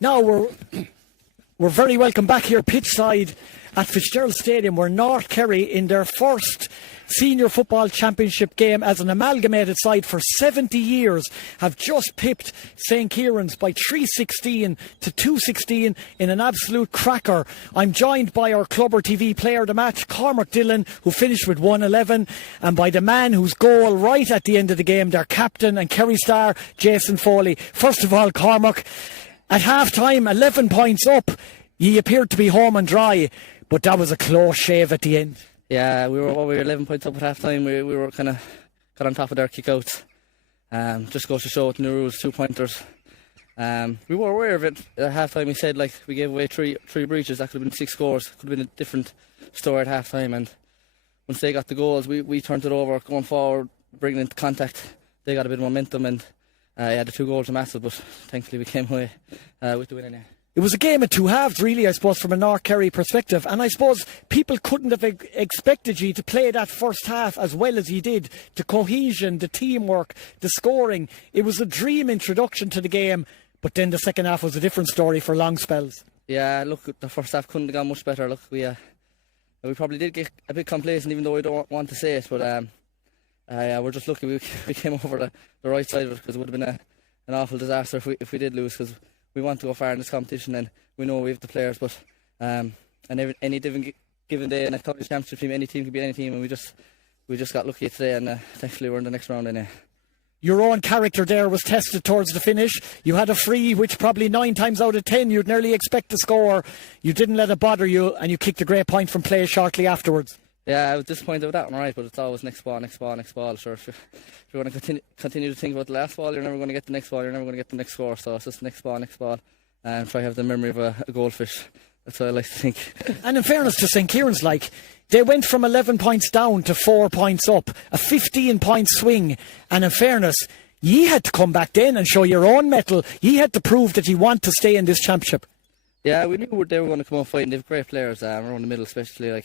Now we're very welcome back here pitchside at Fitzgerald Stadium, where North Kerry, in their first Senior Football Championship game as an amalgamated side for 70 years, have just pipped St. Kieran's by 316 to 216 in an absolute cracker. I'm joined by our Clubber.ie player of the match, Cormac Dillon, who finished with 111, and by the man whose goal right at the end of the game, their captain and Kerry star, Jason Foley. First of all, Cormac, at half-time, 11 points up, ye appeared to be home and dry, but that was a close shave at the end. Yeah, we were 11 points up at half time. We were kind of got on top of their kick outs. Just goes to show with the new rules, 2-pointers. We were aware of it at half time. We said, like, we gave away three breaches. That could have been 6 scores. Could have been a different story at half time. And once they got the goals, we turned it over, going forward, bringing into contact. They got a bit of momentum, and the 2 goals were massive, but thankfully we came away with the win anyway. It was a game of two halves, really, I suppose, from a North Kerry perspective. And I suppose people couldn't have expected you to play that first half as well as you did. The cohesion, the teamwork, the scoring. It was a dream introduction to the game, but then the second half was a different story for long spells. Yeah, look, the first half couldn't have gone much better. Look, we probably did get a bit complacent, even though we don't want to say it. But we're just lucky we came over the right side of it, because it would have been an awful disaster if we did lose, because we want to go far in this competition, and we know we have the players, but and any given day in a county championship team, any team can beat any team, and we just got lucky today, and thankfully we're in the next round anyway. Your own character there was tested towards the finish. You had a free, which probably 9 times out of 10 you'd nearly expect to score. You didn't let it bother you, and you kicked a great point from play shortly afterwards. Yeah, I was disappointed with that one, right? But it's always next ball. Sure, if you're going to continue to think about the last ball, you're never going to get the next ball. You're never going to get the next score. So it's just next ball, and try to have the memory of a goldfish. That's what I like to think. And in fairness to St. Kieran's, they went from 11 points down to 4 points up, a 15-point swing. And in fairness, ye had to come back then and show your own mettle. Ye had to prove that you want to stay in this championship. Yeah, we knew they were going to come out fighting. They've great players around the middle, especially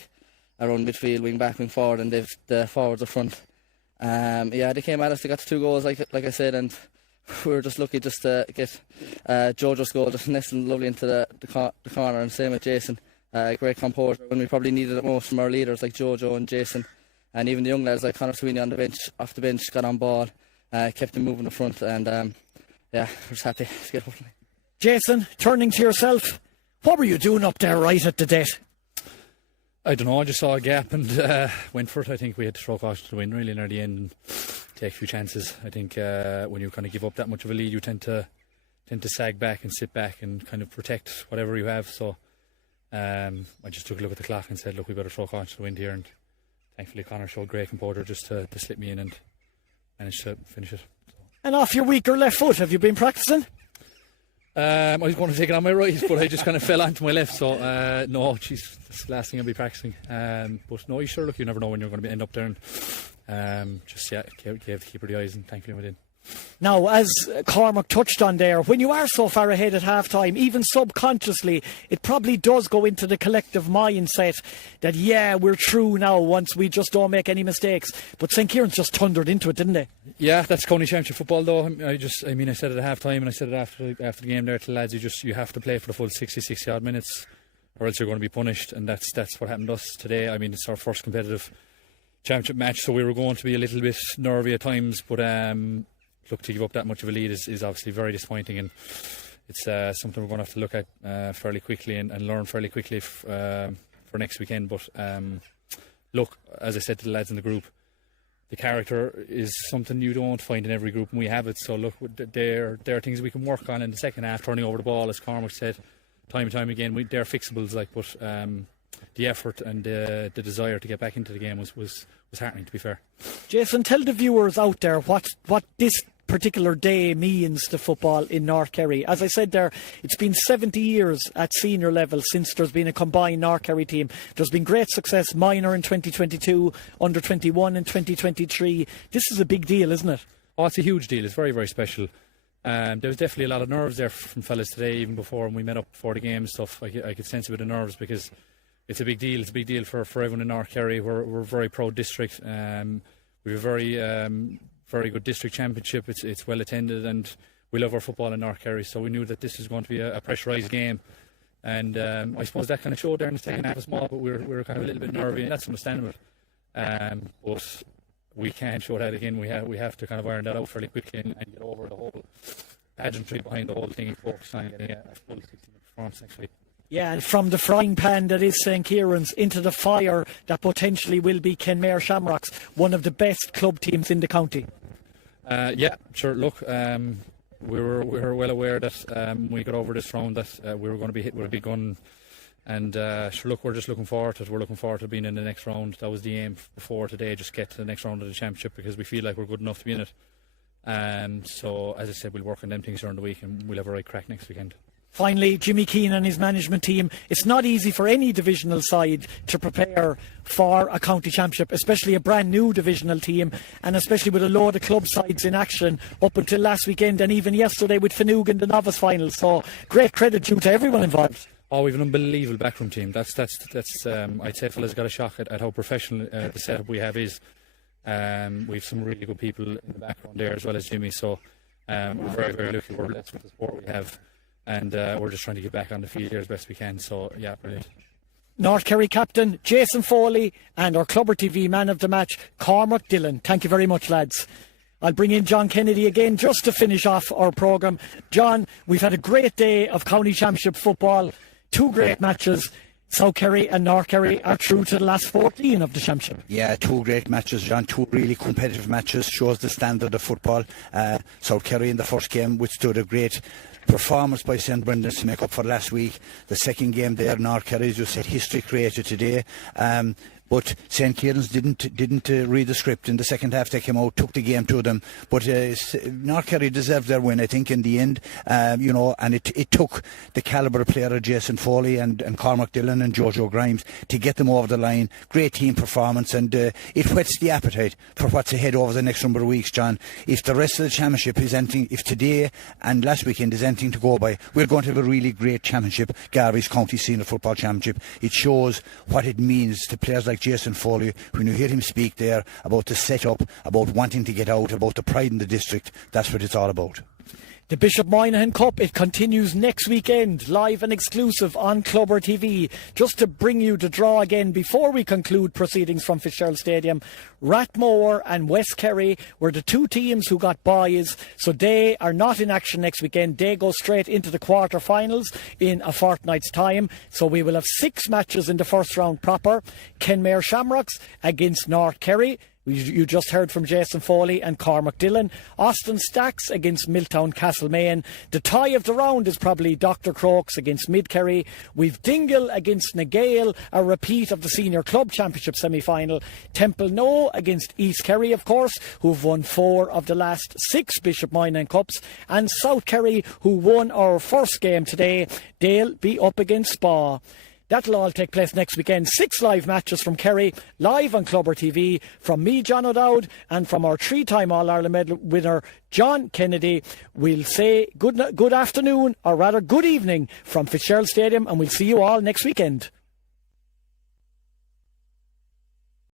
around midfield, wing back, wing forward, and they've the forwards up front. They came at us. They got the 2 goals, like I said, and we were just lucky just to get Jojo's goal just nesting lovely into the corner, and same with Jason. Great composure when we probably needed it most from our leaders like Jojo and Jason, and even the young lads like Conor Sweeney off the bench, got on ball, kept them moving the front, and we're just happy to get up. Jason, turning to yourself, what were you doing up there right at the death? I don't know, I just saw a gap and went for it. I think we had to throw caution to win really near the end and take a few chances. I think when you kind of give up that much of a lead, you tend to sag back and sit back and kind of protect whatever you have. So I just took a look at the clock and said, look, we better throw caution to the wind here. And thankfully Conor showed great composure just to slip me in and managed to finish it. And off your weaker left foot, have you been practicing? I was going to take it on my right, but I just kind of fell onto my left. So no, that's the last thing I'll be practicing. But no, you never know when you're going to end up there. And gave the keeper the eyes, and thankfully we did. Now, as Cormac touched on there, when you are so far ahead at half-time, even subconsciously, it probably does go into the collective mindset that, we're through now once we just don't make any mistakes. But St. Kieran's just thundered into it, didn't they? Yeah, that's County Championship football, though. I said it at half-time, and I said it after the game there to the lads, you have to play for the full 60-odd minutes, or else you're going to be punished, and that's what happened to us today. I mean, it's our first competitive championship match, so we were going to be a little bit nervy at times, but look, to give up that much of a lead is obviously very disappointing, and it's something we're going to have to look at fairly quickly and learn fairly quickly for next weekend. But look, as I said to the lads in the group, the character is something you don't find in every group, and we have it. So look, there are things we can work on in the second half, turning over the ball, as Cormac said, time and time again. They're fixables, but the effort and the desire to get back into the game was heartening, to be fair. Jason, tell the viewers out there what this particular day means to football in North Kerry. As I said there, it's been 70 years at senior level since there's been a combined North Kerry team. There's been great success, minor in 2022, under 21 in 2023. This is a big deal, isn't it? Oh, it's a huge deal. It's very, very special. There was definitely a lot of nerves there from fellas today, even before when we met up before the game and stuff. I could sense a bit of nerves because it's a big deal. It's a big deal for everyone in North Kerry. We're a very proud district. We have a very very good district championship. It's well attended, and we love our football in North Kerry, so we knew that this was going to be a pressurised game. And I suppose that kind of showed there in the second half as well, but we were kind of a little bit nervy, and that's understandable. But we can't show that again. We have to kind of iron that out fairly quickly and get over the whole pageantry behind the whole thing and focus on getting a full 60-minute performance next week. Yeah, and from the frying pan that is St. Kieran's into the fire that potentially will be Kenmare Shamrocks, one of the best club teams in the county. Yeah, sure. Look, we were well aware that when we got over this round that we were going to be hit with a big gun. And sure, look, we're just looking forward to it. We're looking forward to being in the next round. That was the aim before today, just get to the next round of the championship, because we feel like we're good enough to be in it. So, as I said, we'll work on them things during the week, and we'll have a right crack next weekend. Finally, Jimmy Keane and his management team. It's not easy for any divisional side to prepare for a county championship, especially a brand new divisional team, and especially with a load of club sides in action up until last weekend and even yesterday with Finnegan, the novice final. So great credit due to everyone involved. Oh, we've an unbelievable backroom team. That's I'd say fellas got a shock at how professional the setup we have is. We've some really good people in the background there as well as Jimmy. So we're very, very lucky. We're blessed with the support we have. And we're just trying to get back on the field here as best we can. So, yeah, brilliant. North Kerry captain Jason Foley and our Clubber.ie man of the match, Cormac Dillon. Thank you very much, lads. I'll bring in John Kennedy again just to finish off our programme. John, we've had a great day of county championship football. Two great matches. South Kerry and North Kerry are through to the last 14 of the championship. Yeah, two great matches, John. Two really competitive matches. Shows the standard of football. South Kerry in the first game withstood a great performance by St. Brendan's to make up for last week. The second game there, North Kerry, as you said, history created today. But St. Kieran's didn't read the script in the second half. They came out, took the game to them. But North Kerry deserved their win, I think, in the end. And it took the calibre player of Jason Foley and Cormac Dillon and Jojo Grimes to get them over the line. Great team performance, and it whets the appetite for what's ahead over the next number of weeks, John. If the rest of the championship is anything, if today and last weekend is anything to go by, we're going to have a really great championship, Garvey's County Senior Football Championship. It shows what it means to players like Jason Foley. When you hear him speak there about the set-up, about wanting to get out, about the pride in the district, that's what it's all about. The Bishop Moynihan Cup, it continues next weekend, live and exclusive on Clubber.ie. Just to bring you the draw again before we conclude proceedings from Fitzgerald Stadium, Rathmore and West Kerry were the two teams who got buys, so they are not in action next weekend. They go straight into the quarter-finals in a fortnight's time. So we will have 6 matches in the first round proper. Kenmare Shamrocks against North Kerry. You just heard from Jason Foley and Cormac Dillon. Austin Stacks against Milltown Castlemaine. The tie of the round is probably Dr. Crokes against Mid-Kerry. We've Dingle against Nagale, a repeat of the Senior Club Championship semi-final. Temple No against East Kerry, of course, who've won 4 of the last 6 Bishop Moynihan Cups. And South Kerry, who won our first game today, they'll be up against Spa. That'll all take place next weekend. 6 live matches from Kerry, live on Clubber.tv. From me, John O'Dowd, and from our 3-time All-Ireland medal winner, John Kennedy. We'll say good afternoon, or rather good evening, from Fitzgerald Stadium, and we'll see you all next weekend.